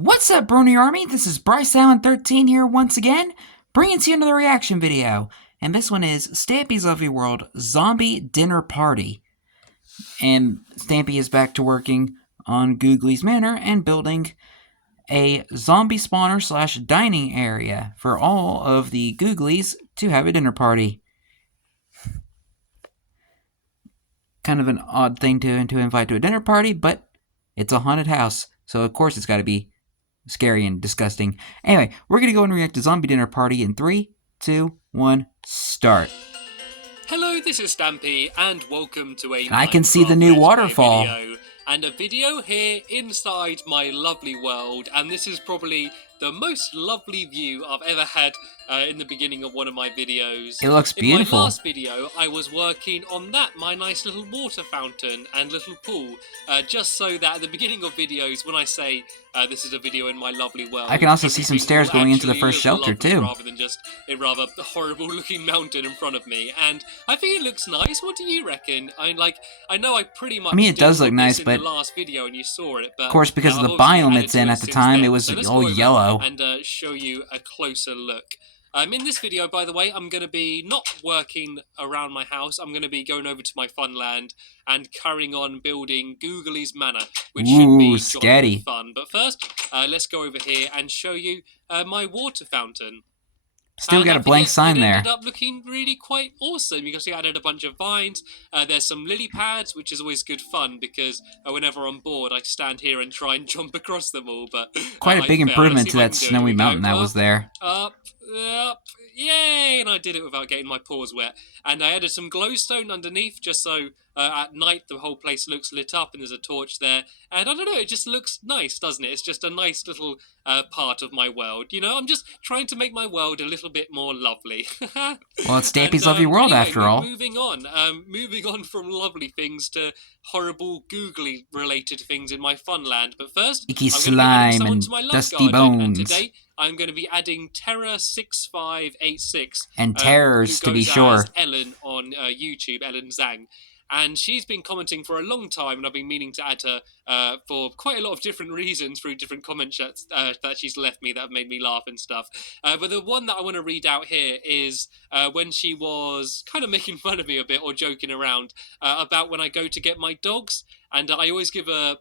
What's up, Brony Army? This is BryceAllen13 here once again, bringing to you another reaction video. And this one is Stampy's Lovely World Zombie Dinner Party. And Stampy is back to working on Googly's Manor and building a zombie spawner slash dining area for all of the Googlies to have a dinner party. Kind of an odd thing to invite to a dinner party, but it's a haunted house, so of course it's got to be scary and disgusting. Anyway, we're going to go and react to Zombie Dinner Party in 3, 2, 1, start. Hello, this is Stampy, and welcome to a I can see the new waterfall. Video, and a video here inside my lovely world, and this is probably the most lovely view I've ever had in the beginning of one of my videos. It looks beautiful. In my last video, I was working on that, my nice little water fountain and little pool, just so that at the beginning of videos, when I say this is a video in my lovely world, I can also see some stairs going into the first shelter too. Rather than just a rather horrible looking mountain in front of me, and I think it looks nice. What do you reckon? I know I pretty much. I mean, it does look nice, but in the last video and you saw it, but of course, because of the biome it's in at the time, it was all yellow. And show you a closer look. In this video, by the way, I'm going to be not working around my house. I'm going to be going over to my fun land and carrying on building Googly's Manor, which should be jolly fun. But first, let's go over here and show you my water fountain. Still got a blank sign there. It ended up looking really quite awesome. You can see I added a bunch of vines. There's some lily pads, which is always good fun because whenever I'm bored, I stand here and try and jump across them all. But quite a big improvement to that snowy mountain that was there. Up, yay! And I did it without getting my paws wet. And I added some glowstone underneath just so at night the whole place looks lit up and there's a torch there. And I don't know, it just looks nice, doesn't it? It's just a nice little part of my world. You know, I'm just trying to make my world a little bit more lovely. Well, it's Stampy's Lovely World after all. Moving on from lovely things to horrible googly related things in my fun land. But first, icky slime and dusty bones. And today I'm going to be adding Terror6586 and terrors to be sure. Ellen on YouTube, Ellen Zhang. And she's been commenting for a long time, and I've been meaning to add her for quite a lot of different reasons through different comment chats that she's left me that have made me laugh and stuff. But the one that I want to read out here is when she was kind of making fun of me a bit or joking around about when I go to get my dogs, and I always give a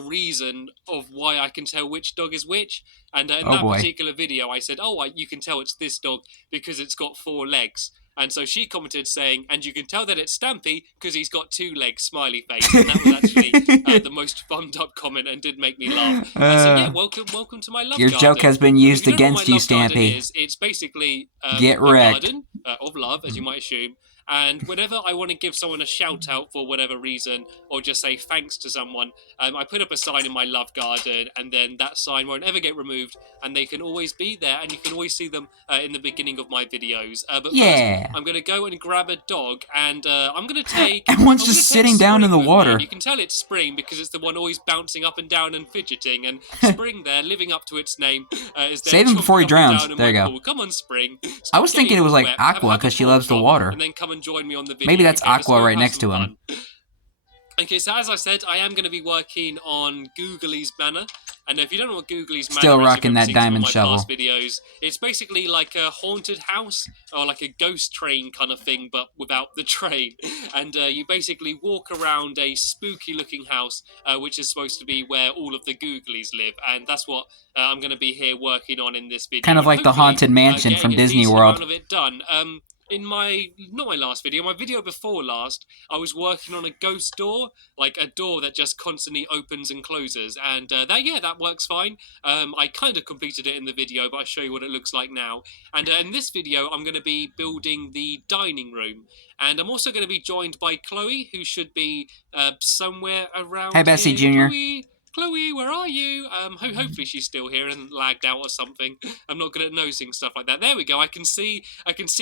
reason of why I can tell which dog is which. And in that particular video, I said, you can tell it's this dog because it's got 4 legs. And so she commented saying, and you can tell that it's Stampy because he's got 2 legs, smiley face. And that was actually the most thumbed up comment and did make me laugh. So yeah, welcome to my love garden. Your joke has been used against you, Stampy. It's basically Get a wrecked. garden of love, as you might assume. And whenever I want to give someone a shout out for whatever reason, or just say thanks to someone, I put up a sign in my love garden, and then that sign won't ever get removed, and they can always be there, and you can always see them in the beginning of my videos. But yeah, first, I'm going to go and grab a dog, and I'm going to take... And one's just sitting down in the water. You can tell it's Spring because it's the one always bouncing up and down and fidgeting, and Spring there, living up to its name, is there. Save him before he drowns. There you go. Pool. Come on, Spring. I was thinking it was like Aqua because she loves the water. And then come and join me on the video. Maybe that's Aqua right next to him. Okay, so as I said, I am going to be working on Googly's Manor. And if you don't know what Googly's Manor is, still rocking that diamond shovel. Past videos, it's basically like a haunted house or like a ghost train kind of thing, but without the train. And you basically walk around a spooky looking house, which is supposed to be where all of the Googlies live. And that's what I'm going to be here working on in this video. Kind of like the Haunted Mansion from Disney World. Of it done. In not my last video, my video before last, I was working on a ghost door, like a door that just constantly opens and closes, and that works fine. I kind of completed it in the video, but I'll show you what it looks like now. And in this video, I'm going to be building the dining room, and I'm also going to be joined by Chloe, who should be somewhere around Hey, Bessie here. Jr. Chloe, where are you? Hopefully she's still here and lagged out or something. I'm not good at nosing stuff like that. There we go. I can see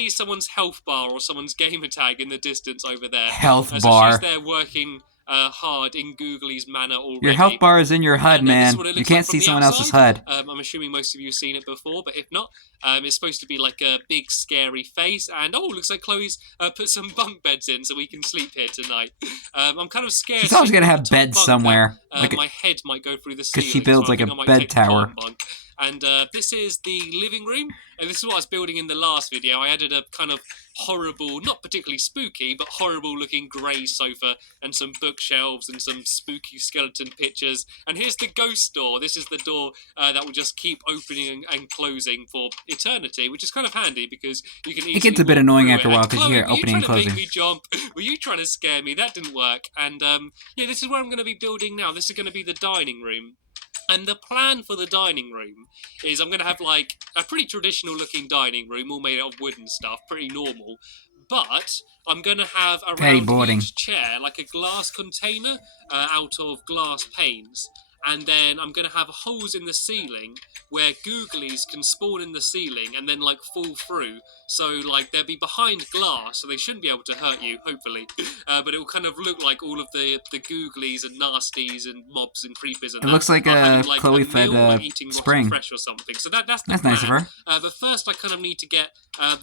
someone's health bar or someone's gamer tag in the distance over there. Health So bar. she's there working hard in Googly's manner already. Your health bar is in your HUD, And, man. this is what it You looks can't like from see the someone else's outside. HUD. I'm assuming most of you have seen it before, but if not, it's supposed to be like a big scary face. And looks like Chloe's put some bunk beds in so we can sleep here tonight. I'm kind of scared. She's always gonna have beds somewhere. My head might go through the ceiling. Because she builds so like a I might bed take tower. bunk. And this is the living room. And this is what I was building in the last video. I added a kind of horrible, not particularly spooky, but horrible looking grey sofa and some bookshelves and some spooky skeleton pictures. And here's the ghost door. This is the door that will just keep opening and closing for eternity, which is kind of handy because you can easily It gets a bit annoying after a while because because you hear opening and closing. Were you trying to make me jump? Were you trying to scare me? That didn't work. And yeah, this is where I'm going to be building now. This is going to be the dining room. And the plan for the dining room is I'm going to have like a pretty traditional looking dining room, all made out of wood and stuff, pretty normal. But I'm going to have around each chair like a glass container out of glass panes. And then I'm going to have holes in the ceiling where googlies can spawn in the ceiling and then like fall through. So like they'll be behind glass, so they shouldn't be able to hurt you, hopefully. But it will kind of look like all of the googlies and nasties and mobs and creepers. And it looks like a Chloe fed spring. Fresh or something. So that's nice of her. But first, I kind of need to get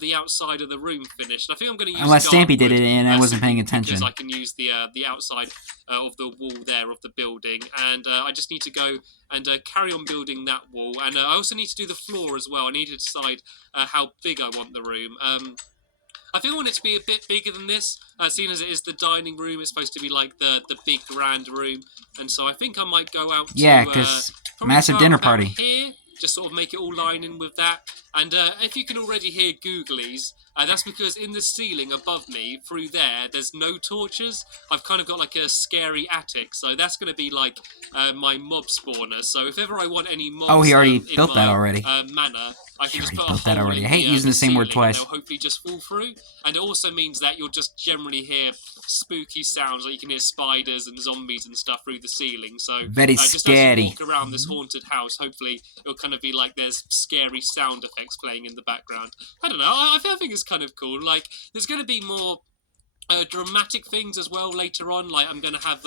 the outside of the room finished. I think I'm going to use unless Stampy did it and I wasn't paying attention. Because I can use the outside of the wall there of the building, and I just need to go and carry on building that wall. And I also need to do the floor as well. I need to decide how big I want the room. I think I want it to be a bit bigger than this, seeing as it is the dining room. It's supposed to be like the big grand room, and so I think I might go out to because massive dinner party here. Just sort of make it all line in with that. And if you can already hear googlies, that's because in the ceiling above me, through there's no torches. I've kind of got like a scary attic, so that's going to be like my mob spawner. So if ever I want any mobs he already built in my, that already. Manor, I can just put built that already. I hate using the same word twice. They'll hopefully just fall through. And it also means that you'll just generally hear spooky sounds, like you can hear spiders and zombies and stuff through the ceiling. So very just scary. as you walk around this haunted house, hopefully it'll kind of be like there's scary sound effects playing in the background. I don't know. I think it's kind of cool. Like there's going to be more dramatic things as well later on. Like I'm going to have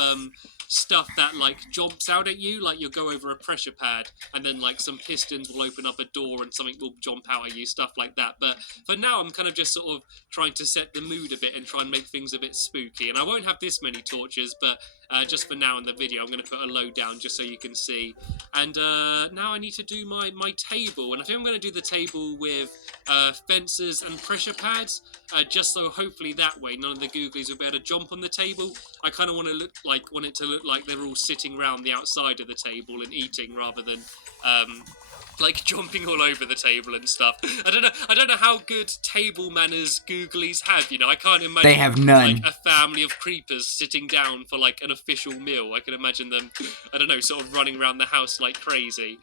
stuff that like jumps out at you, like you'll go over a pressure pad and then like some pistons will open up a door and something will jump out at you, stuff like that. But for now I'm kind of just sort of trying to set the mood a bit and try and make things a bit spooky. And I won't have this many torches, but just for now in the video I'm going to put a load down just so you can see. And now I need to do my table, and I think I'm going to do the table with fences and pressure pads, just so hopefully that way none of the googlies will be able to jump on the table. I kind of want it to look like they're all sitting around the outside of the table and eating rather than like jumping all over the table and stuff. I don't know how good table manners googlies have, you know. I can't imagine they have none. Like a family of creepers sitting down for like an official meal. I can imagine them, I don't know, sort of running around the house like crazy.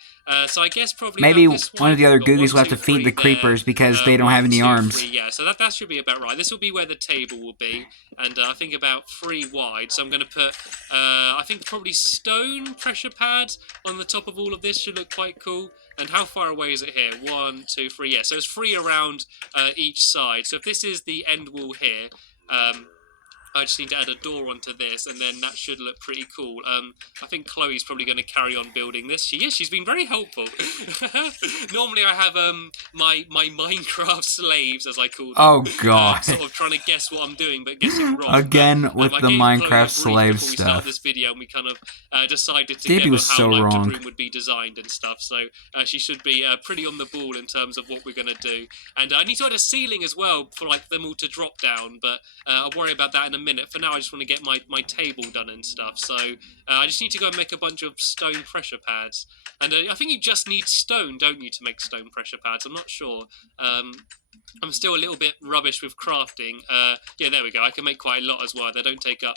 So I guess probably maybe one of the other googlies will have to feed the creepers because they don't have any arms. Yeah, so that should be about right. This will be where the table will be, and I think about 3 wide. So I'm going to put, I think probably stone pressure pads on the top of all of this. Should look quite cool. And how far away is it here? 1, 2, 3. Yeah, so it's 3 around each side. So if this is the end wall here, I just need to add a door onto this, and then that should look pretty cool. I think Chloe's probably going to carry on building this. She's been very helpful. Normally I have my Minecraft slaves, as I call them. Oh, God. Sort of trying to guess what I'm doing, but guessing wrong. Again with the Minecraft slave stuff. We started this video, and we kind of decided together how the room would be designed and stuff. So she should be pretty on the ball in terms of what we're going to do. And I need to add a ceiling as well for like them all to drop down, but I'll worry about that in a minute. For now, I just want to get my table done and stuff. So I just need to go and make a bunch of stone pressure pads. And I think you just need stone, don't you, to make stone pressure pads? I'm not sure. I'm still a little bit rubbish with crafting. Yeah, there we go. I can make quite a lot as well. They don't take up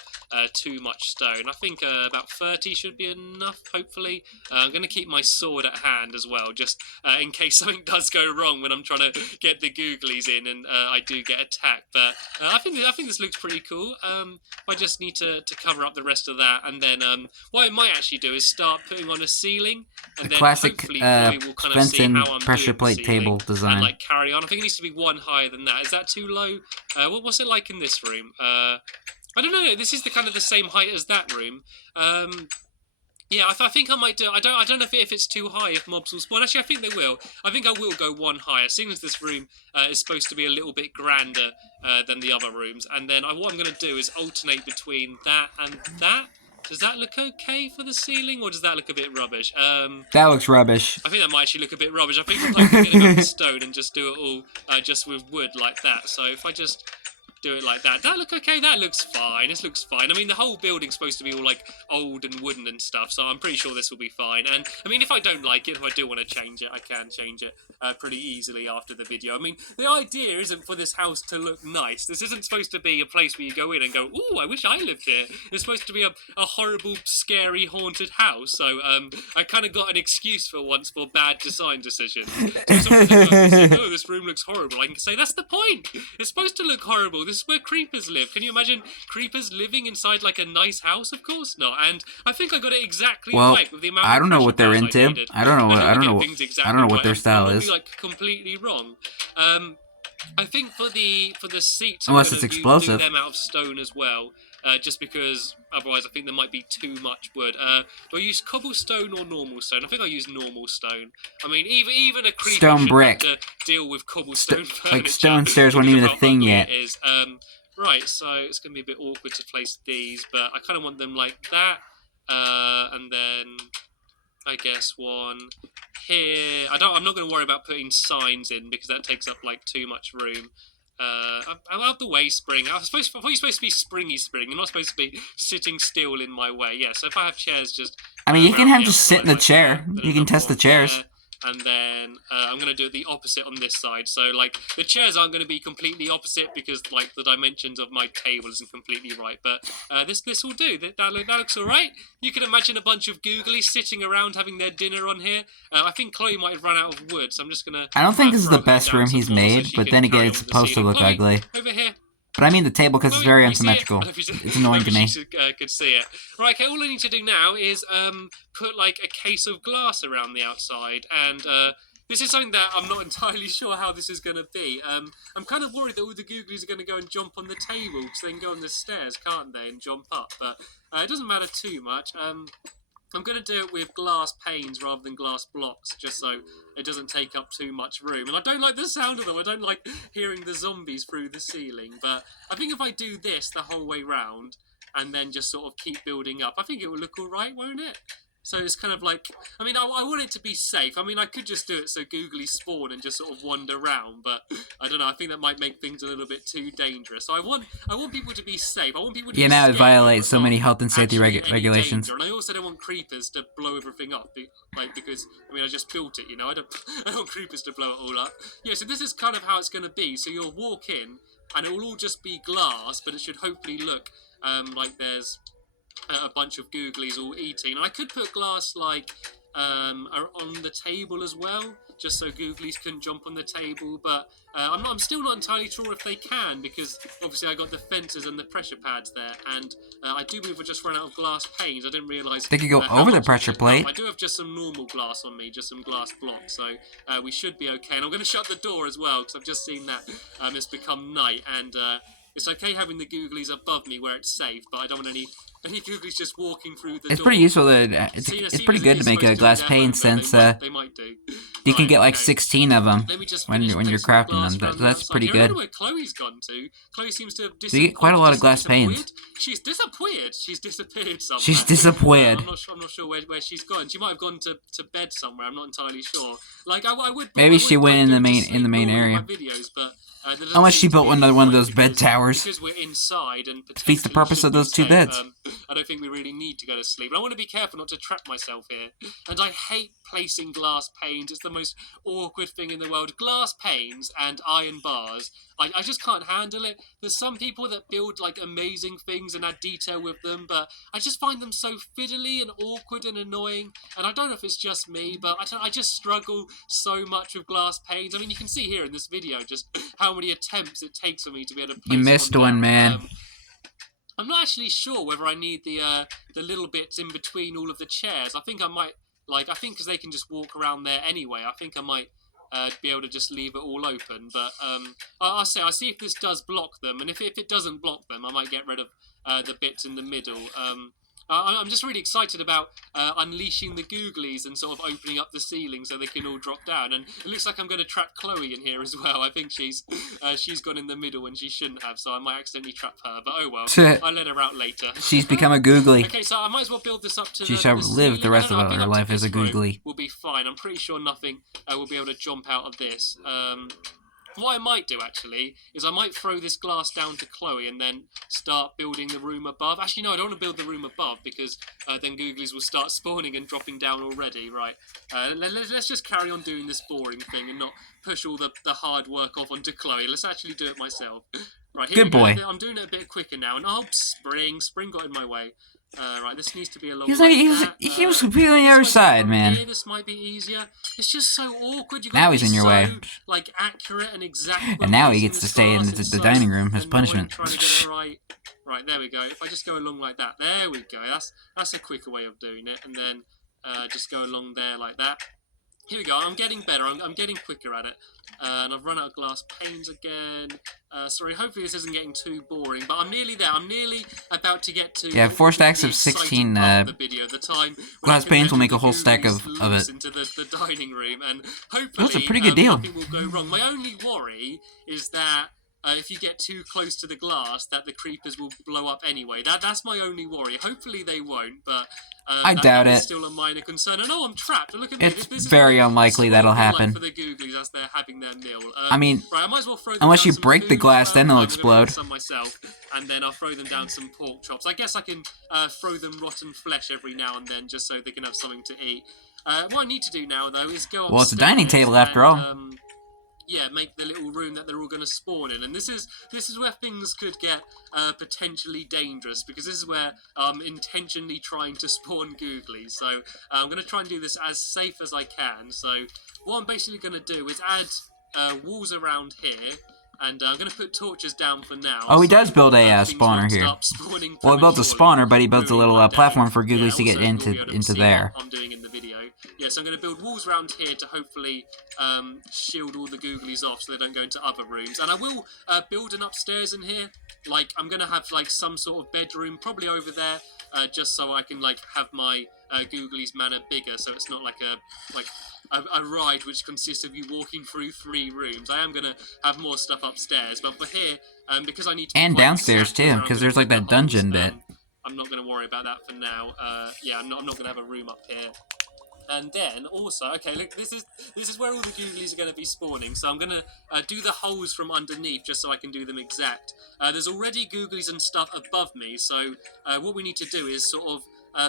too much stone. I think about 30 should be enough, hopefully. I'm going to keep my sword at hand as well, just in case something does go wrong when I'm trying to get the googlies in and I do get attacked. But I think this looks pretty cool. I just need to cover up the rest of that. And then what I might actually do is start putting on a ceiling. And then classic hopefully we'll kind of see how I'm pressure plate table design. And like carry on. I think it needs to be one higher than that. Is that too low? What's it like in this room? I don't know. This is the kind of the same height as that room. Yeah, I think I might do. I don't know if it's too high. If mobs will spawn. Actually, I think they will. I think I will go one higher, seeing as this room is supposed to be a little bit grander than the other rooms. And then what I'm going to do is alternate between that and that. Does that look okay for the ceiling, or does that look a bit rubbish? That looks rubbish. I think that might actually look a bit rubbish. I think I'm going to go with stone and just do it all just with wood like that. So if I just do it like that. That look okay? That looks fine. This looks fine. I mean, the whole building's supposed to be all like old and wooden and stuff, so I'm pretty sure this will be fine. And I mean, if I don't like it, if I do want to change it, I can change it pretty easily after the video. I mean, the idea isn't for this house to look nice. This isn't supposed to be a place where you go in and go, ooh, I wish I lived here. It's supposed to be a horrible, scary, haunted house. So I kind of got an excuse for once for bad design decisions. So someone can say, oh, this room looks horrible. I can say, that's the point. It's supposed to look horrible. This is where creepers live. Can you imagine creepers living inside like a nice house? Of course not. And I think I got it exactly right with the amount. I don't know what they're into. I don't know what their style is. Like completely wrong. I think for the seats, unless it's explosive, do them out of stone as well. Just because otherwise I think there might be too much wood. Do I use cobblestone or normal stone? I think I use normal stone. I mean, even a creeper stone brick have to deal with cobblestone furniture. Like stone stairs weren't even a thing yet. Right, so it's going to be a bit awkward to place these, but I kind of want them like that. And then I guess one here. I'm not going to worry about putting signs in because that takes up like too much room. I'm out of the way, spring. I thought you're supposed to be springy spring. You're not supposed to be sitting still in my way. Yeah, so if I have chairs just... I mean, you can have just sit in the chair. You can test the chairs. And then I'm going to do it the opposite on this side. So, like, the chairs aren't going to be completely opposite because, like, the dimensions of my table isn't completely right. But this will do. That looks all right. You can imagine a bunch of googlies sitting around having their dinner on here. I think Chloe might have run out of wood, so I'm just going to... I don't think this is the best room he's made, but then again, it's supposed to look ugly. Over here. But I mean the table because it's very unsymmetrical. It's annoying to me. Could see it. Right, okay, all I need to do now is put like a case of glass around the outside, and this is something that I'm not entirely sure how this is going to be. I'm kind of worried that all the googlies are going to go and jump on the table because they can go on the stairs, can't they, and jump up, but it doesn't matter too much. I'm going to do it with glass panes rather than glass blocks, just so it doesn't take up too much room. And I don't like the sound of them. I don't like hearing the zombies through the ceiling. But I think if I do this the whole way round and then just sort of keep building up, I think it will look all right, won't it? So it's kind of like, I mean, I want it to be safe. I mean, I could just do it so googly spawn and just sort of wander around, but I don't know. I think that might make things a little bit too dangerous. So I want people to be safe. I want people to be now it violates so many health and safety regulations. And I also don't want creepers to blow everything up, because I mean, I just built it, you know. I don't want creepers to blow it all up. Yeah, so this is kind of how it's going to be. So you'll walk in, and it will all just be glass, but it should hopefully look like there's a bunch of googlies all eating. And I could put glass like on the table as well, just so googlies can jump on the table, but I'm still not entirely sure if they can, because obviously I got the fences and the pressure pads there, and I do believe I just ran out of glass panes. I didn't realise they could go over the pressure plate. I do have just some normal glass on me, just some glass blocks, so we should be okay. And I'm going to shut the door as well, because I've just seen that it's become night, and it's okay having the googlies above me where it's safe, but I don't want any googlies just walking through the door. It's pretty useful. It's pretty good to make a glass pane since they might do. You can get like 16 of them when you're crafting them. That's pretty good. I don't know where Chloe's gone to. Chloe seems to have disappeared. You get quite a lot of glass panes. She's disappeared. She's disappeared somewhere. She's disappeared. I'm not sure where she's gone. She might have gone to bed somewhere. I'm not entirely sure. Like I would. Maybe she went in the main area. Videos, but unless she built one of those bed towers. Because we're inside and defeats the purpose of those 2 beds. I don't think we really need to go to sleep. And I want to be careful not to trap myself here. And I hate placing glass panes. It's the most awkward thing in the world. Glass panes and iron bars. I just can't handle it. There's some people that build like amazing things and add detail with them, but I just find them so fiddly and awkward and annoying. And I don't know if it's just me, but I just struggle so much with glass panes. I mean, you can see here in this video just how many attempts it takes for me to be able to place. You missed one, man. I'm not actually sure whether I need the little bits in between all of the chairs. I think I might, I think because they can just walk around there anyway, I think I might be able to just leave it all open. But I'll see if this does block them, and if it doesn't block them, I might get rid of the bits in the middle. I'm just really excited about unleashing the googlies and sort of opening up the ceiling so they can all drop down. And it looks like I'm going to trap Chloe in here as well. I think she's gone in the middle when she shouldn't have, so I might accidentally trap her. But oh well, I'll let her out later. She's become a googly. Okay, so I might as well build this up to she shall live the rest of her life as a googly. Will be fine. I'm pretty sure nothing will be able to jump out of this. What I might do, actually, is I might throw this glass down to Chloe and then start building the room above. Actually, no, I don't want to build the room above because then googlies will start spawning and dropping down already, right? Let's just carry on doing this boring thing and not push all the hard work off onto Chloe. Let's actually do it myself. Right, here Good boy. I'm doing it a bit quicker now. And Spring got in my way. Right, this needs to be a long. He was completely on the other side, man. Here, this might be easier. It's just so awkward. Now he's in your way. Like accurate and exact. And now he gets to stay in the dining room as punishment. Trying to get it right. Right, there we go. If I just go along like that, there we go. That's a quicker way of doing it. And then just go along there like that. Here we go. I'm getting better. I'm getting quicker at it. And I've run out of glass panes again. Sorry, hopefully this isn't getting too boring, but I'm nearly there. I'm nearly about to get to... Yeah, 4 stacks of 16 glass panes will make a whole stack of it. Into the dining room, and hopefully that's a pretty good deal. Nothing will go wrong. My only worry is that if you get too close to the glass, that the creepers will blow up anyway. That's my only worry. Hopefully they won't, but I doubt it. Still a minor concern. And I'm trapped. Look at it's this very unlikely that'll happen. For the googlies as they're having their meal. I mean, right, I might as well throw them unless you some break food the glass, then they'll explode. Some myself, and then I'll throw them down some pork chops. I guess I can throw them rotten flesh every now and then, just so they can have something to eat. What I need to do now, though, is go upstairs. Well, it's a dining table after all. Yeah, make the little room that they're all going to spawn in, and this is where things could get potentially dangerous, because this is where I'm intentionally trying to spawn googlies. So I'm going to try and do this as safe as I can. So what I'm basically going to do is add walls around here. And I'm going to put torches down for now. Oh, he does build a spawner here. Well, he builds a spawner, but he builds a little platform for googlies to get into there. I'm doing in the video. Yeah, so I'm going to build walls around here to hopefully shield all the googlies off so they don't go into other rooms. And I will build an upstairs in here. Like, I'm going to have like some sort of bedroom, probably over there, just so I can like have my googlies manor bigger, so it's not like a ride which consists of you walking through 3 rooms. I am going to have more stuff upstairs, but for here, because I need to... And downstairs too, because there's like that dungeon bit. I'm not going to worry about that for now. Yeah, I'm not going to have a room up here. And then also, okay, look, this is where all the googlies are going to be spawning. So I'm going to do the holes from underneath just so I can do them exact. There's already googlies and stuff above me, so what we need to do is sort of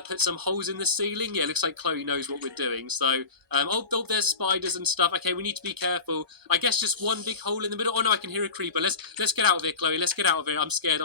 put some holes in the ceiling. Yeah, looks like Chloe knows what we're doing. So, oh, there's spiders and stuff. Okay, we need to be careful. I guess just one big hole in the middle. Oh no, I can hear a creeper. Let's get out of here, Chloe. Let's get out of here. I'm scared.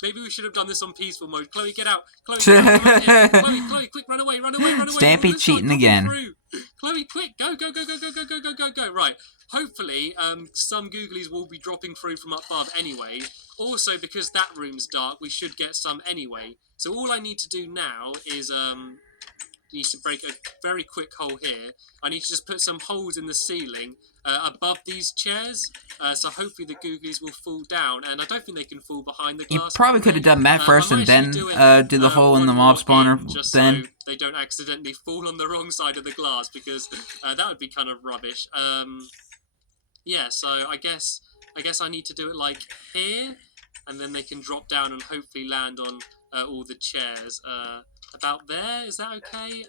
Maybe we should have done this on peaceful mode. Chloe, get out. Chloe, Chloe, quick, run away. Stampy cheating again. Chloe, quick, go. Right. Hopefully, some googlies will be dropping through from up above anyway. Also, because that room's dark, we should get some anyway. So all I need to do now is need to break a very quick hole here. I need to just put some holes in the ceiling above these chairs. So hopefully the googlies will fall down, and I don't think they can fall behind the glass. You probably could have done that first and then do the hole in the mob spawner. Just then so they don't accidentally fall on the wrong side of the glass, because that would be kind of rubbish. Yeah, so I guess I need to do it like here, and then they can drop down and hopefully land on all the chairs. About there, is that okay?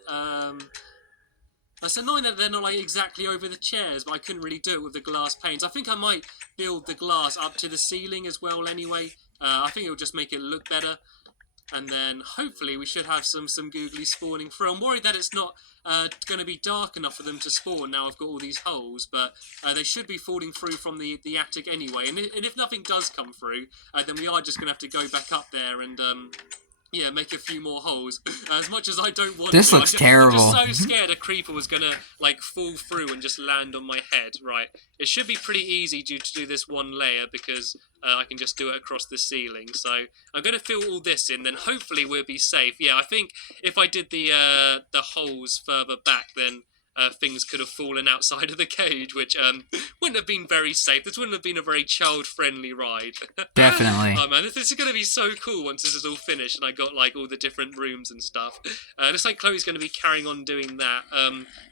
It's annoying that they're not like exactly over the chairs, but I couldn't really do it with the glass panes. I think I might build the glass up to the ceiling as well anyway. I think it'll just make it look better. And then hopefully we should have some googlies spawning through. I'm worried that it's not going to be dark enough for them to spawn now I've got all these holes, but they should be falling through from the attic anyway. And if nothing does come through, then we are just going to have to go back up there and yeah, make a few more holes. As much as I don't want this to. Looks terrible. I'm just so scared a creeper was going to like fall through and just land on my head. Right. It should be pretty easy to do this one layer, because I can just do it across the ceiling. So I'm going to fill all this in, then hopefully we'll be safe. Yeah, I think if I did the holes further back, then things could have fallen outside of the cage, which wouldn't have been very safe. This wouldn't have been a very child-friendly ride. Definitely. Oh man, this is going to be so cool once this is all finished and I got like all the different rooms and stuff. Looks like Chloe's going to be carrying on doing that.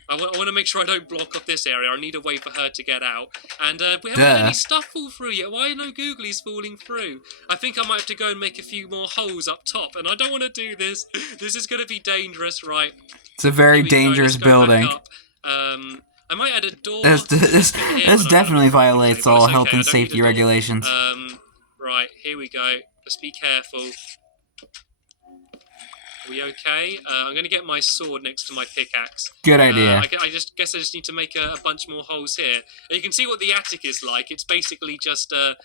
I want to make sure I don't block off this area. I need a way for her to get out. And we haven't had any stuff fall through yet. Why are no googlies falling through? I think I might have to go and make a few more holes up top. And I don't want to do this. This is going to be dangerous, right? It's a very dangerous building. I might add a door. This definitely violates all health and safety regulations. Right, here we go. Let's be careful. Are we okay? I'm going to get my sword next to my pickaxe. Good idea. I guess I just need to make a bunch more holes here. And you can see what the attic is like. It's basically just a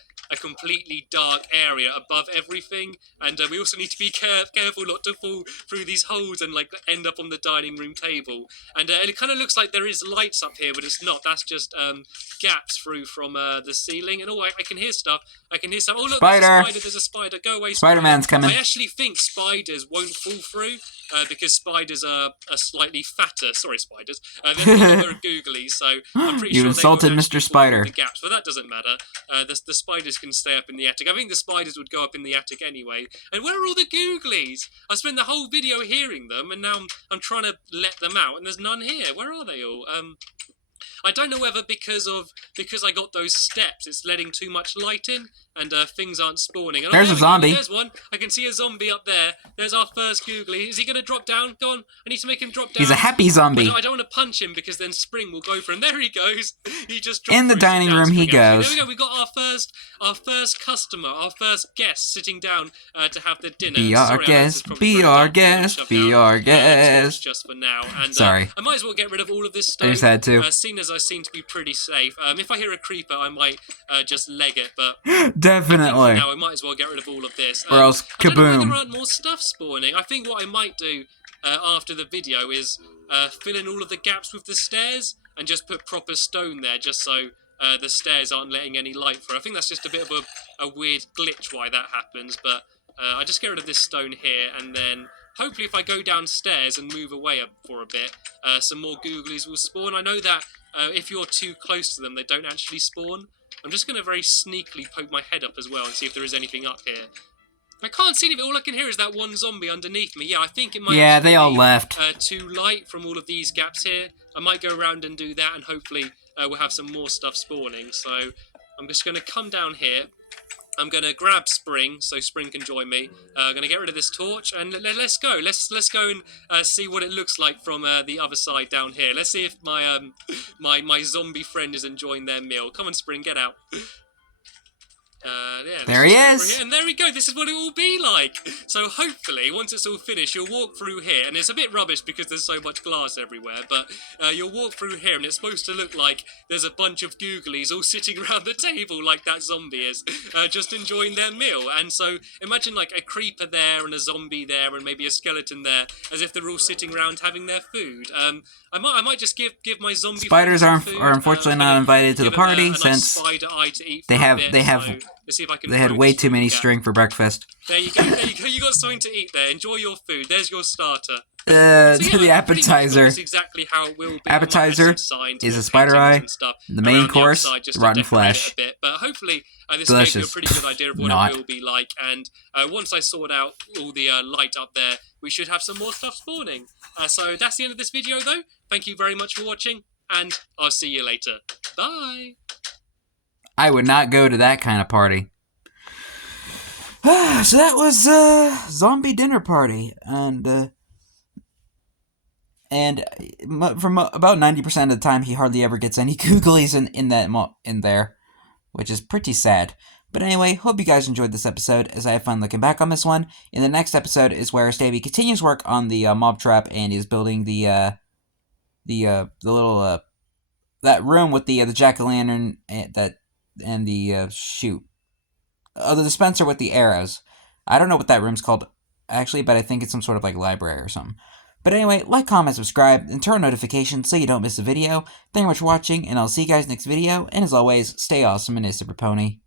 completely dark area above everything. And we also need to be careful not to fall through these holes and like end up on the dining room table. And it kind of looks like there is lights up here, but it's not. That's just gaps through from the ceiling. And I can hear stuff. I can hear some. Oh look, there's a spider. Go away, Spider-Man's coming. I actually think spiders won't fall through because spiders are slightly fatter. Sorry, spiders. They're other googlies, so I'm pretty you sure insulted they Mr. Spider. The gaps, but that doesn't matter. The spiders can stay up in the attic. I think the spiders would go up in the attic anyway. And where are all the googlies? I spent the whole video hearing them, and now I'm trying to let them out, and there's none here. Where are they all? I don't know whether because I got those steps, it's letting too much light in, and things aren't spawning. And there's a zombie. There's one. I can see a zombie up there. There's our first googly. Is he going to drop down? Go on. I need to make him drop down. He's a happy zombie. I don't want to punch him because then Spring will go for him. There he goes. He just dropped in the dining room. He goes. There we go. We got our first customer, our first guest sitting down to have the dinner. Be our guest. Be our guest. Be our guest. Just for now. And sorry. I might as well get rid of all of this stuff. I just had to. Seeing as I seem to be pretty safe. If I hear a creeper, I might just leg it. But definitely. Now I might as well get rid of all of this. Or else kaboom. I don't know whether there aren't more stuff spawning. I think what I might do after the video is fill in all of the gaps with the stairs and just put proper stone there just so the stairs aren't letting any light through. I think that's just a bit of a weird glitch why that happens, but I just get rid of this stone here, and then hopefully if I go downstairs and move away for a bit, some more googlies will spawn. I know that if you're too close to them, they don't actually spawn. I'm just going to very sneakily poke my head up as well and see if there is anything up here. I can't see anything. All I can hear is that one zombie underneath me. Yeah, I think it might they all left. Too light from all of these gaps here. I might go around and do that, and hopefully we'll have some more stuff spawning. So I'm just going to come down here. I'm going to grab Spring so Spring can join me. I'm going to get rid of this torch and let's go. Let's go and see what it looks like from the other side down here. Let's see if my my zombie friend is enjoying their meal. Come on, Spring, get out. There he is. And there we go. This is what it will be like. So hopefully, once it's all finished, you'll walk through here. And it's a bit rubbish because there's so much glass everywhere. But you'll walk through here and it's supposed to look like there's a bunch of googlies all sitting around the table like that zombie is, just enjoying their meal. And so imagine like a creeper there and a zombie there and maybe a skeleton there, as if they're all sitting around having their food. I might just give my zombie spiders are unfortunately not invited to the party since spider eye to eat they have let's see if I can they had way too many string for breakfast. There you go. You got something to eat there. Enjoy your food. There's your starter. The appetizer. That's exactly how it will be. Appetizer is a spider eye. The main course, rotten flesh. But hopefully this delicious. gave you a pretty good idea of what it will be like. And once I sort out all the light up there, we should have some more stuff spawning. So that's the end of this video, though. Thank you very much for watching, and I'll see you later. Bye. I would not go to that kind of party. So that was zombie dinner party, and from about 90% of the time, he hardly ever gets any googlies in there, which is pretty sad. But anyway, hope you guys enjoyed this episode, as I have fun looking back on this one. In the next episode is where Stampy continues work on the mob trap and is building the little that room with the jack-o'-lantern and the shoot. The dispenser with the arrows. I don't know what that room's called, actually, but I think it's some sort of, like, library or something. But anyway, like, comment, subscribe, and turn on notifications so you don't miss a video. Thank you much for watching, and I'll see you guys next video. And as always, stay awesome and stay super pony.